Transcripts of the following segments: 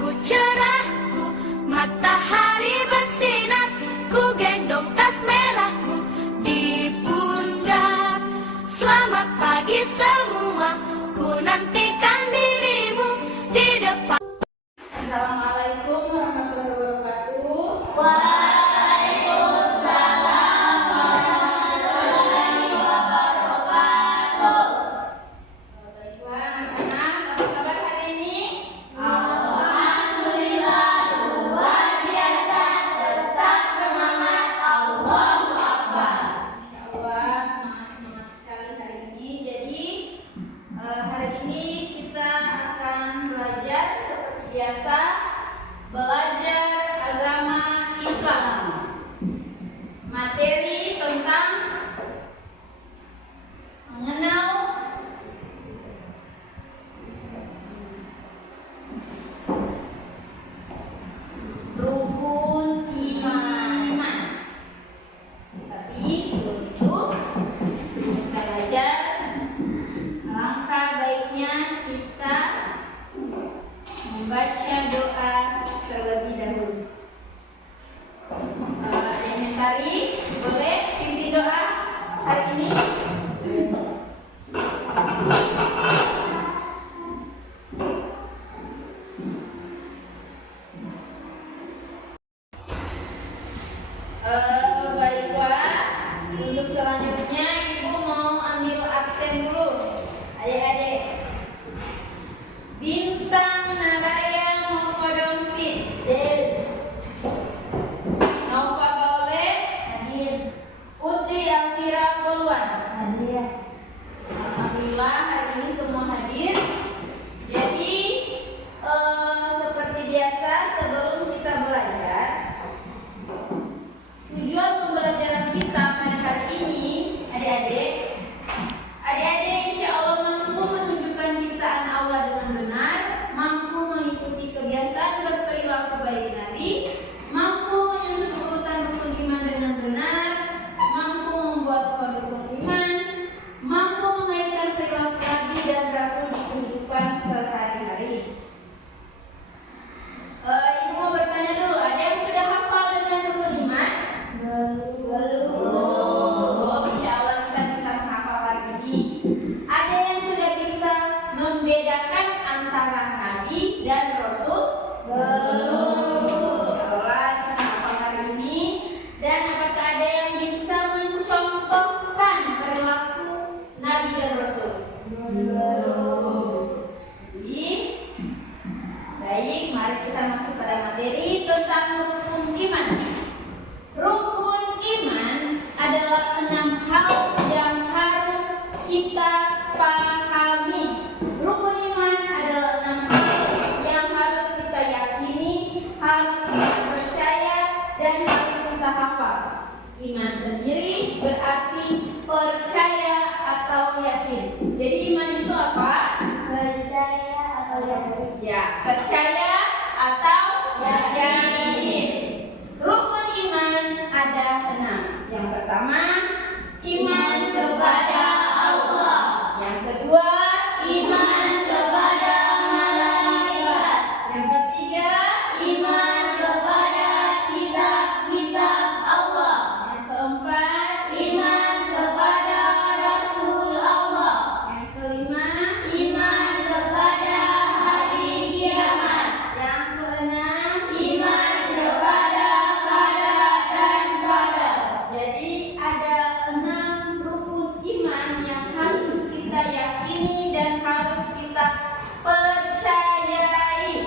ku cerahku, matahari bersinar, ku gendong tas merahku di pundak. Selamat pagi semua, ku nantikan dirimu di depan. Assalamualaikum warahmatullahi wabarakatuh. Waalaikumsalam warahmatullahi wabarakatuh. Baiklah anak-anak, apa kabar hari ini? Alhamdulillah luar biasa, tetap semangat, Allahu Akbar. Insyaallah semangat sekali hari ini. Jadi hari ini kita akan belajar seperti biasa, belajar agama Islam. Materi tentang mengenal rukun iman. Tapi sebelum itu, sebelum kita belajar, alangkah baiknya kita membaca doa terlebih dahulu. Ada yang mentari, boleh pimpin doa hari ini? Baiklah, untuk selanjutnya Ibu mau ambil absen dulu. Adik-adik, Bintang Naraya Mokodompit, Nova Baole, Putri Alfira Poluan. Alhamdulillah hari ini semua hadir. Jadi seperti biasa sebelum kita belajar, tujuan pembelajaran kita pada hari ini, adik-adik insya Allah mampu menunjukkan ciptaan Allah dengan benar, mampu mengikuti kebiasaan berperilaku baik Nabi, mampu menyusun urutan rukun iman dengan benar, mampu membuat rukun iman, mampu mengaitkan perilaku Nabi dan Rasul di kehidupan sehari-hari. Ibu mau bertanya dulu, ada yang sudah hafal dengan rukun iman? Oh, insya Allah kita bisa menghafal hari ini. Ada yang sudah bisa membedakan antara Nabi dan Rasul? Insya Allah kita hafal hari ini. Dan apakah ada yang bisa mencontohkan perilaku Nabi dan Rasul? Jadi, baik, mari kita masuk pada materi tentang rukun iman. Rukun iman adalah 6 hal yang harus kita pahami. Rukun iman adalah 6 hal yang harus kita yakini, harus kita percaya, dan harus kita hafal. Iman sendiri berarti percaya atau yakin. Jadi iman itu apa? Percaya atau yakin? Ya, percaya atau yakin. Rukun iman ada 6. Yang pertama, iman Kepada Allah, Yang kedua, iman kepada malaikat, yang ketiga, iman kepada kitab-kitab Allah, yang keempat, iman kepada Rasul Allah, yang kelima, iman kepada hari kiamat, yang keenam. iman kepada qadar dan qadar. Jadi ada 6 rukun iman yang harus kita yakini dan harus kita percayai.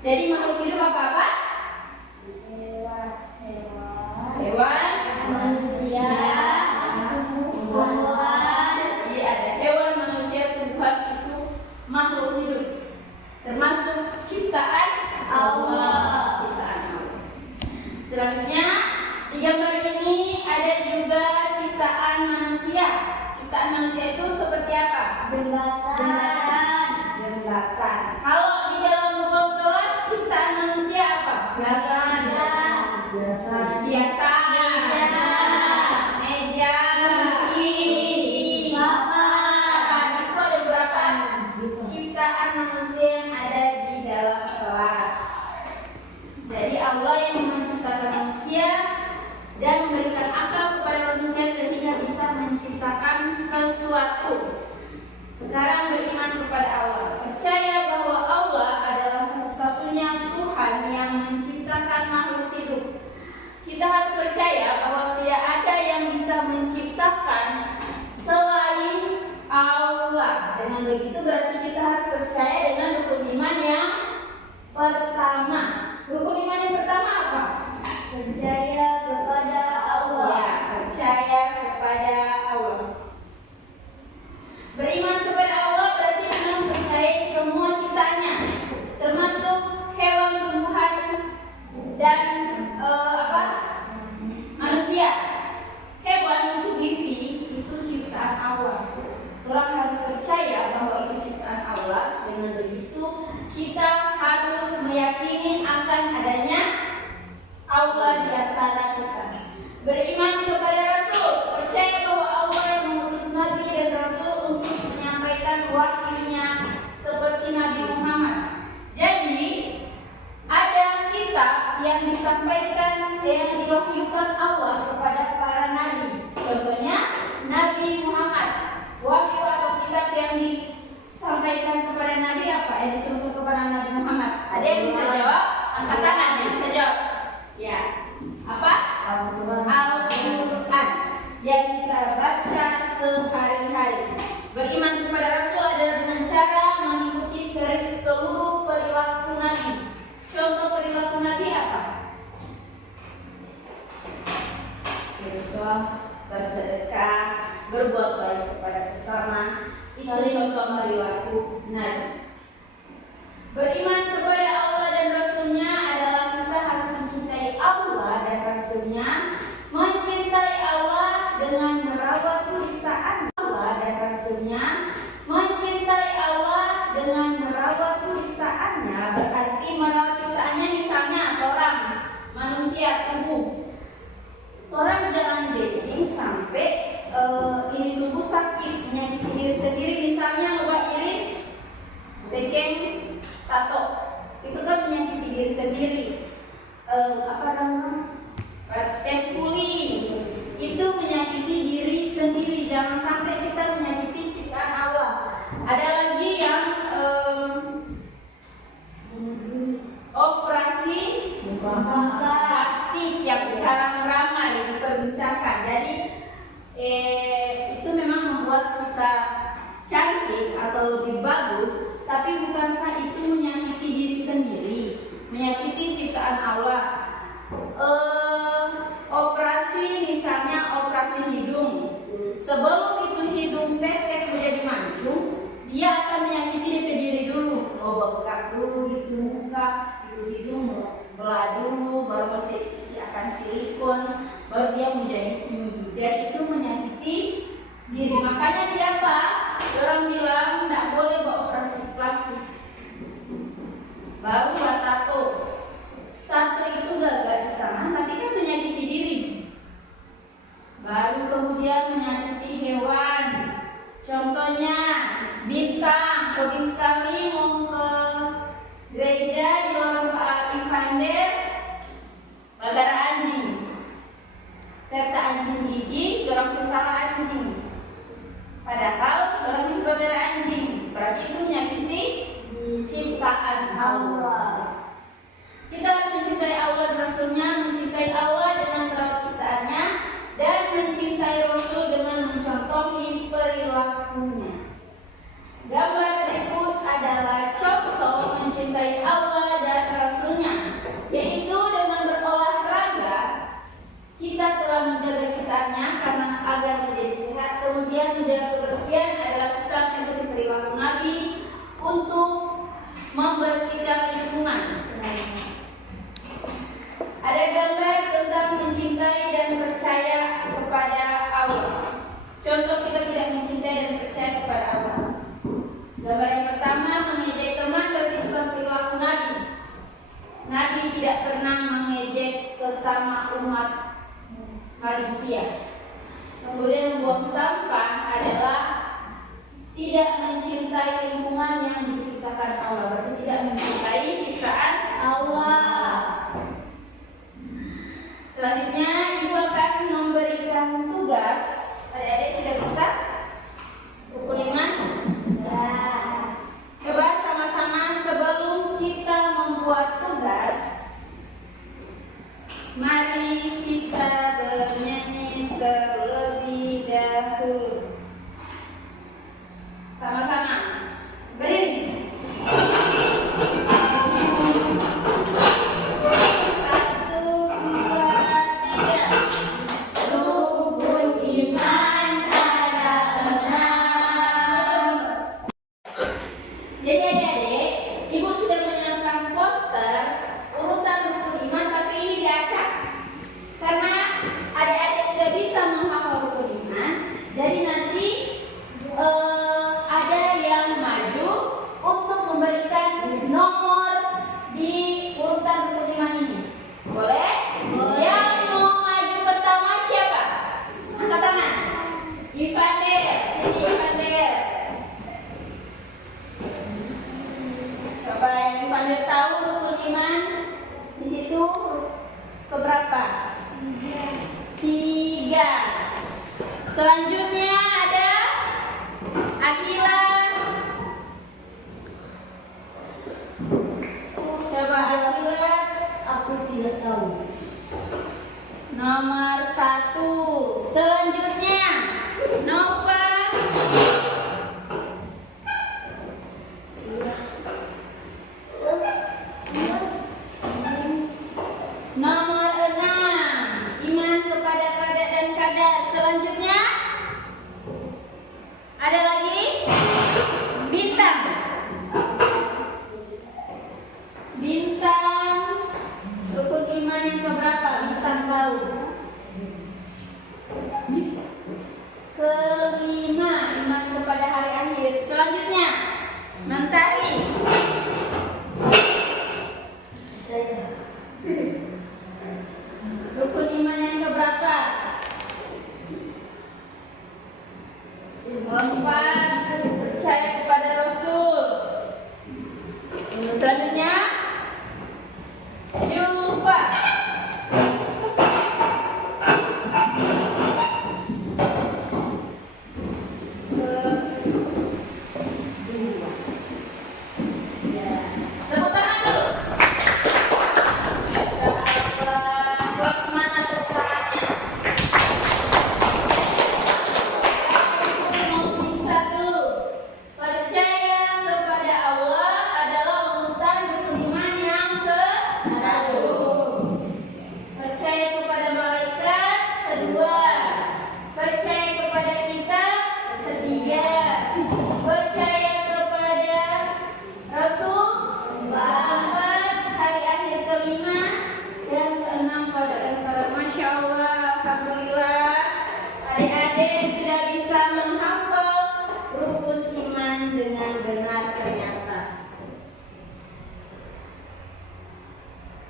Jadi makhluk hidup apa-apa? Hewan, Manusia, tumbuhan, jadi ada hewan, manusia, tumbuhan itu makhluk hidup. Termasuk ciptaan Allah. Ciptaan Allah. Selanjutnya di gambar ini ada juga ciptaan manusia. Ciptaan manusia itu seperti apa? jembatan, Jembatan. Kalau di dalam buku kelas ciptaan manusia apa? hiasan, Biasa. Meja. kursi, papan, Itu ada beberapa ciptaan manusia yang ada di dalam kelas. Jadi Allah yang menciptakan manusia dan memberikan akal kepada manusia sehingga bisa menciptakan sesuatu. Sekarang beriman kepada Allah. Percaya bahwa Allah adalah satu-satunya Tuhan yang menciptakan makhluk hidup. Kita harus percaya bahwa tidak ada yang bisa menciptakan selain Allah. Dengan begitu berarti kita harus percaya dengan rukun iman yang pertama. Rukun iman yang pertama apa? percaya kepada Allah. Ya, percaya kepada Allah. Beriman kepada Allah berarti dengan percaya semua ciptaannya, termasuk hewan, tumbuhan, dan manusia. Hewan itu bivi, itu ciptaan Allah. Orang harus percaya bahwa itu ciptaan Allah. Dengan begitu kita harus meyakini akan adanya Allah di antara kita. Beriman kepada Rasul, percaya bahwa Allah yang mengutus Nabi dan Rasul untuk menyampaikan wahyunya seperti Nabi Muhammad. Jadi ada kitab yang disampaikan, yang diwahyukan Allah kepada para nabi. Contohnya Nabi Muhammad. Wahyu atau kitab yang disampaikan kepada Nabi apa? Yang diturunkan kepada Nabi Muhammad. Ada yang bisa jawab? Angkat tangan yang bisa jawab. Ya. Apa? Al-Quran yang kita baca sehari-hari. Beriman kepada Rasul adalah dengan cara mengikuti seluruh perilaku Nabi. Contoh perilaku Nabi apa? Contoh bersedekah, berbuat baik kepada sesama. Itu contoh perilaku Nabi. Beriman kepada Allah dan Rasulnya adalah kita harus mencintai Allah dan Rasulnya. Mencintai Allah dengan merawat ciptaan Allah dan Rasulnya. Mencintai Allah dengan merawat ciptaannya berarti merawat ciptaannya, misalnya orang, manusia, tubuh. Orang jangan dating sampai ini tubuh sakit, menyakiti diri sendiri, misalnya ubah iris, bikin tato, itu kan menyakiti diri sendiri. Tes kuli, itu menyakiti diri sendiri. Jangan sampai kita menyakiti ciptaan Allah. Ada lagi yang operasi plastik yang sekarang ramai diperbincangkan. Jadi itu memang membuat kita cantik atau lebih bagus, tapi bukankah itu menyakiti diri sendiri, menyakiti ciptaan Allah? Operasi, misalnya operasi hidung, sebelum itu hidung pesek menjadi mancung, dia akan menyakiti diri dulu, bengkak dulu itu muka, itu hidung belah dulu, baru akan silikon, baru dia menjadi tinggi. Jadi itu menyakiti diri. Makanya dia apa? Orang bilang tidak boleh beroperasi plastik, baru buat tato. Tato itu gagal di tangan, tapi kan menyakiti diri. Baru kemudian menyakiti hewan. Contohnya bintang, hobi sekali mau ke gereja di lorong Pak Ivander, bagara anjing, serta anjing gigi, dorong sesama anjing. Padahal orang itu bagara anjing, berarti itu menyakiti ciptaan Allah. Kita harus mencintai Allah dan Rasulnya, mencintai Allah dengan merawat ciptaannya, dan mencintai Rasul dengan mencontohi perilakunya. Gambar berikut adalah contoh mencintai Allah dan Gambar yang pertama, mengejek teman berarti bukan perilaku Nabi. Nabi tidak pernah mengejek sesama umat manusia. Kemudian membuang sampah adalah tidak mencintai lingkungan yang diciptakan Allah, berarti tidak mencintai ciptaan Allah. Selanjutnya ibu akan memberikan tugas. Adik-adik sudah bisa? Rukun iman? Coba sama-sama sebelum kita membuat tugas, mari kita bernyanyi terlebih dahulu. Sama-sama berdiri. 1, 2, 3. Rukun iman ada 6. Jadi adik-adik, ibu sudah menyiapkan poster urutan rukun iman, tapi ini diacak. Karena adik-adik sudah bisa menghafal rukun iman, jadi nanti ada yang maju untuk memberikan nomor di urutan rukun iman ini. Boleh? Boleh. Yang mau maju pertama siapa? Angkat tangan. Ivander, sini Ivander. Coba yang Ivander tahu rukun iman di situ keberapa? 3. Selanjutnya ada Akila. Coba Akila. Aku tidak tahu. Nomor 1. Selanjutnya Nova. Nomor 6. Iman kepada kadar dan kadar. Selanjutnya ada lagi Bintang. Bintang rukun iman yang keberapa? Bintang tahu. Kelima, iman kepada hari akhir. Selanjutnya Mentari. Rukun iman yang keberapa? 4. Percaya kepada Rasul. Selanjutnya Julfa. Tepuk tangan dulu. Mana tepuk tangannya? Bisa dulu. Percaya kepada Allah adalah urutan rukun iman yang ke-1. Percaya kepada malaikat kedua. Percaya kepada kita ketiga. Percaya kepada Rasul keempat. Hari akhir kelima. Dan keenam pada antara. Masya Allah, alhamdulillah. Adik-adik sudah bisa menghafal rukun iman dengan benar ternyata.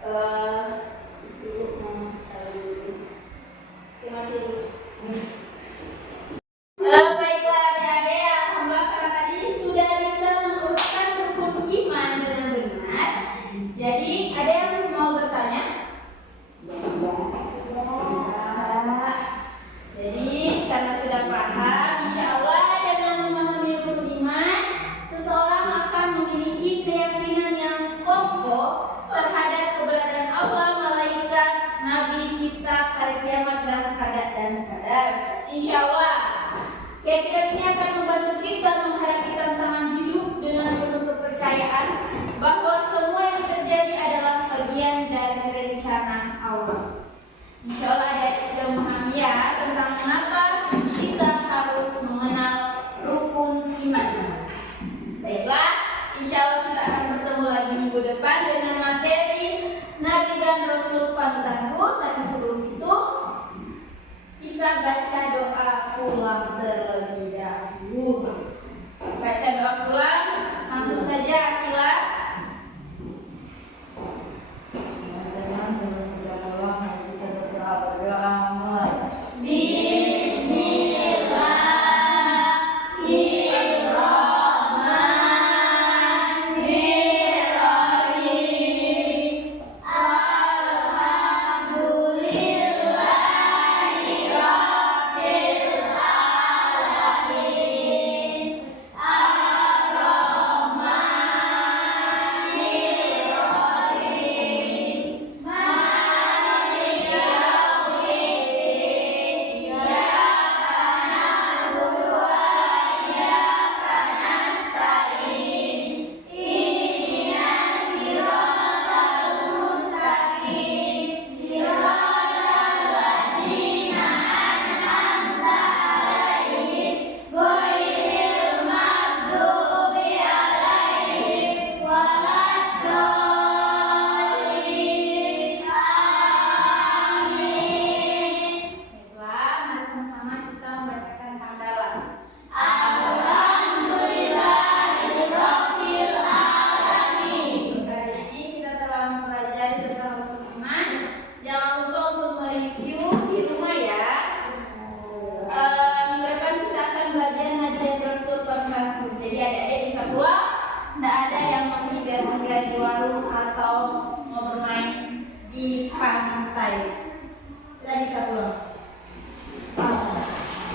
Ibu mau cari dulu. Simak dulu. Baiklah adik-adik, alhamdulillah karena tadi sudah bisa mengurutkan rukun iman dengan benar. Jadi ada yang mau bertanya? Jadi karena sudah paham, insya Allah dengan memahami rukun iman, seseorang akan memiliki keyakinan yang kokoh terhadap keberadaan Allah, malaikat, nabi, kitab, hari kiamat, dan kadar. Insya Allah, keyakinan ini akan membantu kita menghadapi tantangan hidup dengan penuh kepercayaan bahwa semua yang terjadi adalah bagian dari rencana Allah. Insya Allah adik sudah memahami ya tentang mengapa kita harus mengenal rukun iman. Baiklah, insya Allah kita akan bertemu lagi minggu depan dengan materi Nabi dan Rasul panutanku.